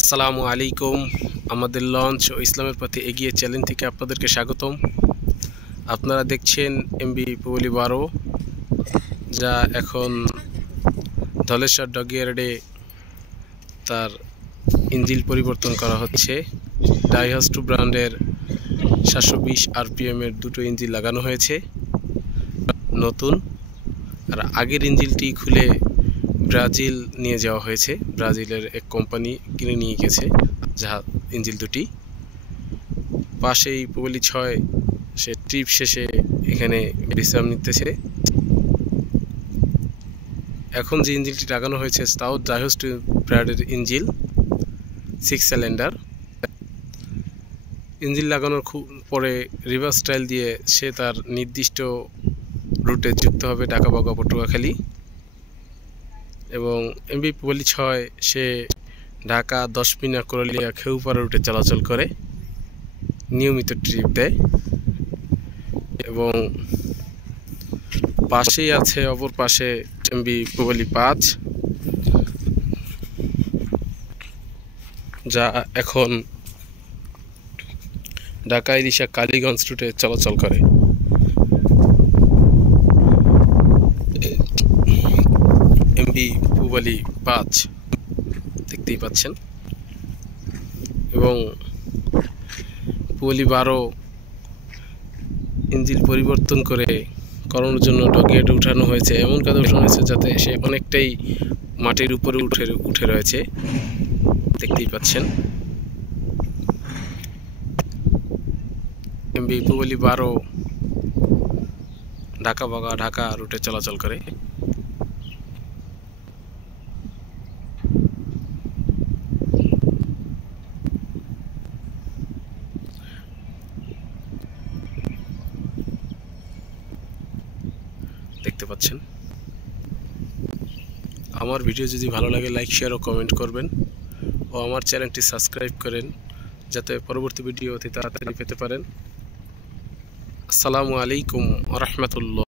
আসসালামু আলাইকুম। আমাদের লঞ্চ ও ইসলামের পথে এগিয়ে চ্যানেল থেকে আপনাদেরকে স্বাগতম। আপনারা দেখছেন এমবি পুবলি 12, যা এখন ধলেশ্বর ডকইয়ার্ডে তার ইঞ্জিন পরিবর্তন করা হচ্ছে। ডাইহাস্টু ব্র্যান্ডের 720 RPM এর দুটো ইঞ্জিন লাগানো হয়েছে নতুন, আর আগের ইঞ্জিনটি খুলে ব্রাজিল নিয়ে যাওয়া হয়েছে। ব্রাজিলের এক কোম্পানি কিনে নিয়ে গেছে ইঞ্জিন দুটি। পাশেই পুবলি 6 সে ট্রিপ শেষে এখানে বিশ্রাম নিতেছে। এখন যে ইঞ্জিনটি লাগানো হয়েছে তাও ডাইহাস্টু ব্র্যান্ডের ইঞ্জিন, 6 সিলিন্ডার। ইঞ্জিন লাগানোর পরে রিভার্স স্টাইল দিয়ে সে তার নির্দিষ্ট রুটে যুক্ত হবে, ঢাকা বাগা পটুয়াখালী। এবং এমবি পুবলি 6 সে ঢাকা 10 মিনা করলিয়া খেউপাড়া রুটে চলাচল করে, নিয়মিত ট্রিপ দেয়। এবং পাশেই আছে, অপর পাশে এমবি পুবলি 5, যা এখন ঢাকা ইলিশা কালীগঞ্জ রুটে চলাচল করে। এমবি পুবলি 5 দেখতেই পাচ্ছেন। এবং পুবলি 12 ইঞ্জিন পরিবর্তন করানোর জন্য ডকইয়ার্ডে উঠানো হয়েছে। এমন কাজে উঠানো হয়েছে যাতে সে অনেকটাই মাটির উপরে উঠে রয়েছে, দেখতেই পাচ্ছেন। এমবি পুবলি 12 ঢাকা বাগা ঢাকা রুটে চলাচল করে। দেখতে পাচ্ছেন। আমার ভিডিও যদি ভালো লাগে লাইক, শেয়ার ও কমেন্ট করবেন, ও আমার চ্যানেলটি সাবস্ক্রাইব করেন যাতে পরবর্তী ভিডিও অতি তাড়াতাড়ি পেতে পারেন। আসসালামু আলাইকুম ওয়া রাহমাতুল্লাহ।